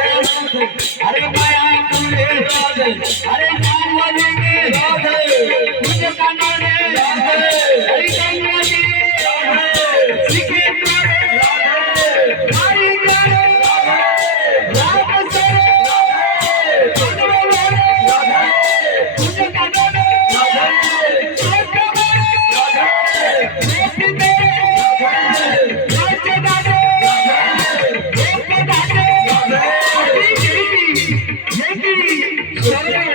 अरे माया तुझे राधे, अरे नाम वाले राधे, तुझे कानाने राधे, हरि गंगाजी राधे, सिखे राधे, हरि गंगा राधे, राम सरे राधे, राधे, तुझे कानाने राधे, सोच राधे, सोच दे राधे, सोच दादे राधे, सोच दादे राधे, जय जय